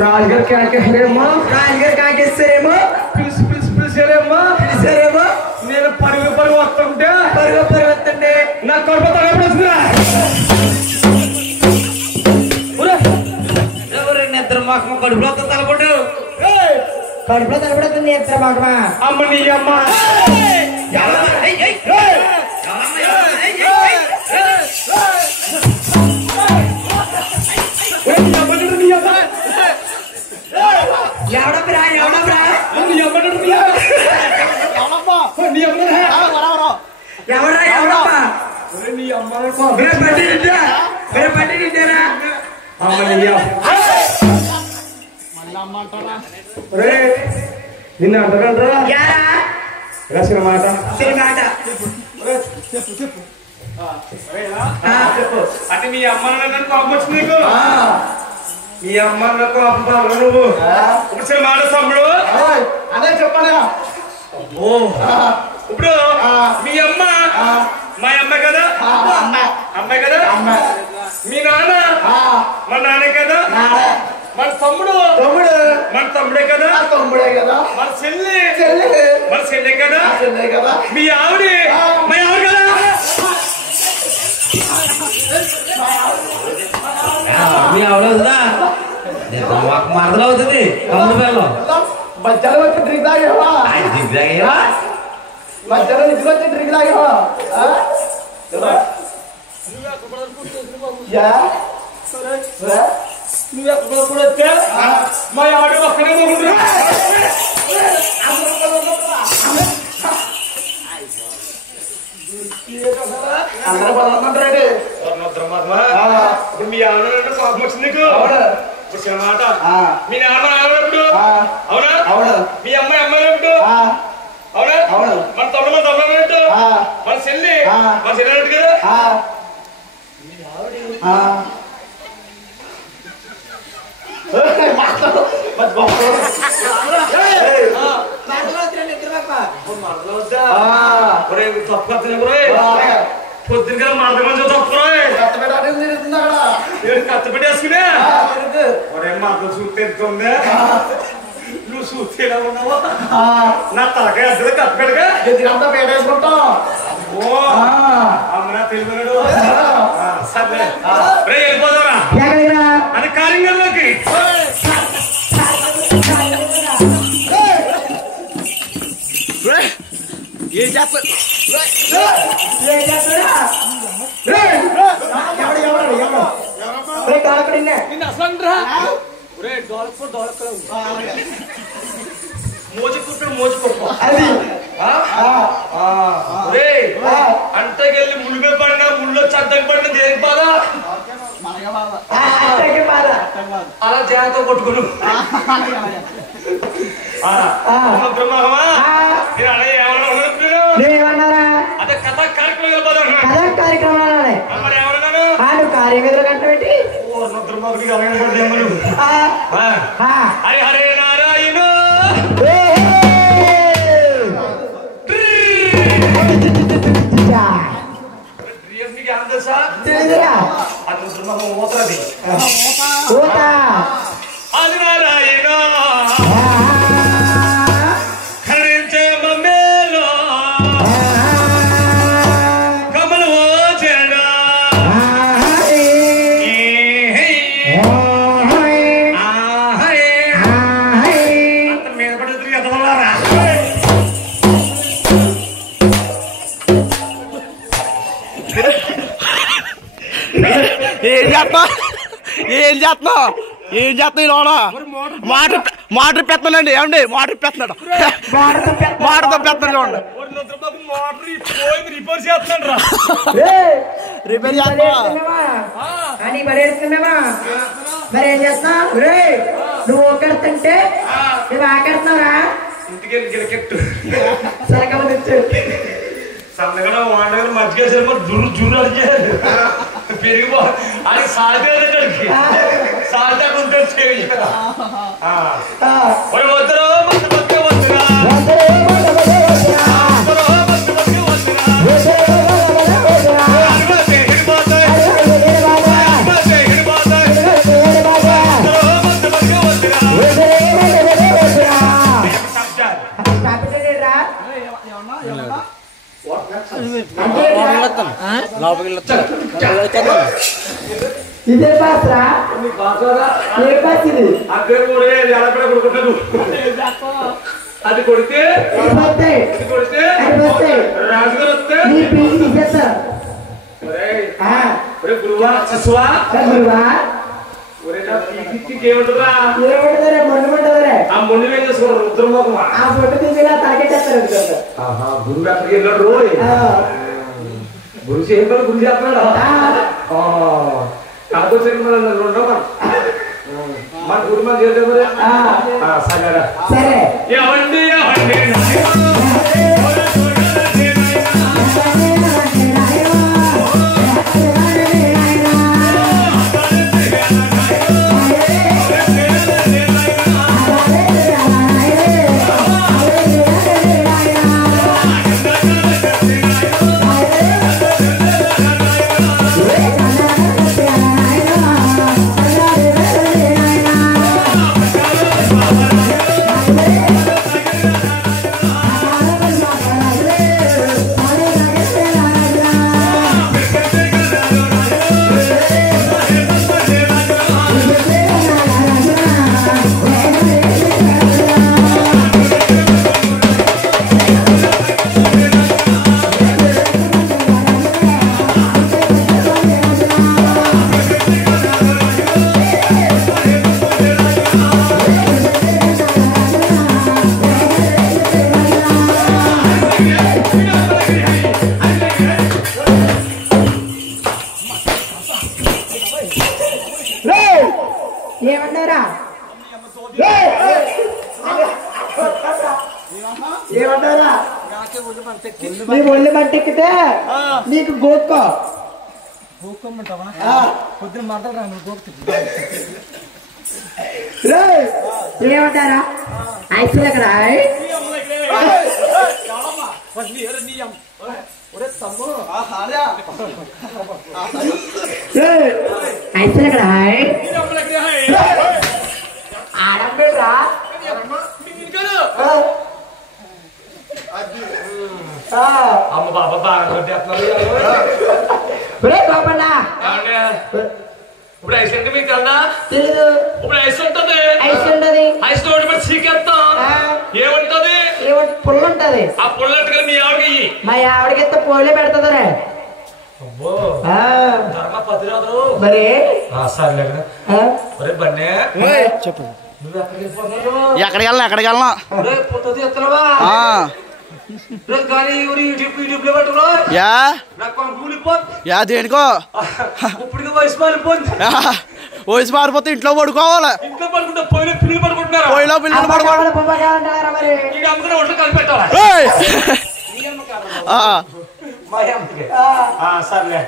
రాజుగారు కాకేస్తారేమో పిలిచారేమో నేను పరుగు వస్తుంటే నా కడుపు తగలప్పుడు వస్తుందా నిద్ర మాకు కడుపులో తలపడు కడుపులో తలపడుతుంది నిద్ర మాకమా అమ్మ నీ అమ్మ నిన్న అంటారా రాసిన మాట అంటే మీ అమ్మ నన్ను కోపం వచ్చింది నీకు మీ అమ్మ కోపం పాలు నువ్వు ఒకసారి మాట తమ్ముడు అదే చెప్పాలా ఇప్పుడు మీ అమ్మ మా అమ్మ కదా అమ్మాయి కదా మీ నాన్న మా నాన్న కదా మన తమ్ముడు మన తమ్ముడే కదా మన చెల్లి మన చెల్లె కదా మీ ఆవిడ మా ఆవిడ కదా మీ ఆవిడ అవుతుందా మాకు మరదలు అవుతుంది కమ్ముడు పిల్లలు బచ్చాలు వచ్చి డ్రింక్ తాగేవా బచ్చాలు ఇంటికి వచ్చి డ్రింక్ తాగేవా నువ్వు ఎక్కడ వస్తే మా ఆవిడ ఒక్కడే మొగుడు అందరూ పదమంటారండి మీ ఆవిడ కోపం వచ్చింది నీకు మాట మీ నాన్న ఆవిడప్పుడు అవునా మీ అమ్మాయి ఎప్పుడు అవునా మన తమ్ముడు మన చెల్లి కదా పొద్దున మంచి తప్పురా కత్త పెట్టేసుకునే మాకు చూస్తే ఎంత ఉందా నువ్వు చూస్తే ఎలా ఉన్నావా నా తలకాయ అద్దె కత్త పెట్టగా ఎదురంతా పెట్టేసుకుంటాం అమ్మ నా తెలియదు సరే వెళ్ళిపోదారా అది కాలింగంలోకి ఏం చేస్తా మోచుకుంటూ అంతకెళ్ళి ముళ్ళు పడినా ముళ్ళు వచ్చి అద్దం పడినా దేనికి బాధ అలా జాగ్రత్త కొట్టుకును బ్రహ్మమా ఏమన్నారా అదే కథా కార్యక్రమం వెళ్ళిపోతాను మరి ఏమన్నాను కార్యం ఎదురు గంట పెట్టి బ్రహ్మకి హరి హరే నారాయణ అది బ్రహ్మ మూతది అది నారాయణ హరించే మమ్మేలో కమల ఓచెడా అంత మీద పడుతుంది ఎదవలారా ఏం చేస్తున్నావు లోన మోటార్ పెత్తనండి ఏమండి మోటార్ పెత్తనాడు మోటార్తో పెత్తనండి చూడండి రిపేర్ చేస్తున్నావా మరి ఏం చేస్తున్నావు నువ్వు ఒకడుతుంటే నువ్వు ఆకెడుతున్నావురా ఇంటికి గిలకెట్టు సరకలు తెచ్చు సన్నగా వాడగా మర్చిపోయారు మరి జుర్రు అడిగారు పెరిగిపో అది సాధ్యకి సాధ్య వద్దరో మధ్య వద్దురా వద్దరో మధ్య వద్దురా ఇదే పాత్రా ఏ పాత్ర ఇది అదే అది కొడితే అది కొడితే రాజుగారు వస్తే నీ పీకి తీసేస్తారు గురువా శిశువా గురువా ఏముంటుందా ఏముంటుందరే మొండి ఉంటుందరే ఆ మొండి మీద చేసుకోరు రుద్రమోకమా ఆ ఫోటో తీసిగా తలకెట్టేస్తారు గురువు ఎక్కడికి వెళ్ళాడు రోజు గురు చేయబడి గురు చేస్తున్నాడు కాకపోతే ఉండవు మన గురు మన చేసే సరే ఏమండి ఏమన్నారా ఏమన్నారా నీ ఒళ్ళు మంటెక్కితే నీకు గోక్కో ఏమంటారా ఐసులు ఎక్కడ ఐసులు ఎక్కడ ఆడంబరా అమ్మ బాబా బాగా కొట్టేస్తున్నారు ఇప్పుడు ఐస్ అంటే మీకు తెలుదా తెలీదు ఇప్పుడు ఐస్ ఉంటుంది ఐస్ ఉంటది ఐస్ నోటి మీద చీకేస్తాం ఏముంటది పుల్ల ఉంటది ఆ పుల్లట్టుగా మీ ఆవిడకి మా ఆవిడకెత్తే పోలే పెడతదరే మరి సర్లే ఒరే బన్నే చెప్పు నువ్వు ఎక్కడికి ఎక్కడికి వెళ్ళినా ఎక్కడికి వెళ్ళినా పొద్దు ఎత్తలేవా కానీ యూట్యూబ్ లో పట్టుకో యా దేనికో ఇప్పుడు వయసు మారిపోతుంది వయసు మారిపోతే ఇంట్లో పడుకోవాలి ఇంట్లో పడుకుంటే పోయిన పిల్లలు పడుకుంటున్నారు పోయిలో పిల్లలు పడుకోవాలి మరి ఈ అమ్మకనే ఒంట్లో కలిపి పెట్టాలి ఏయ్! సర్లే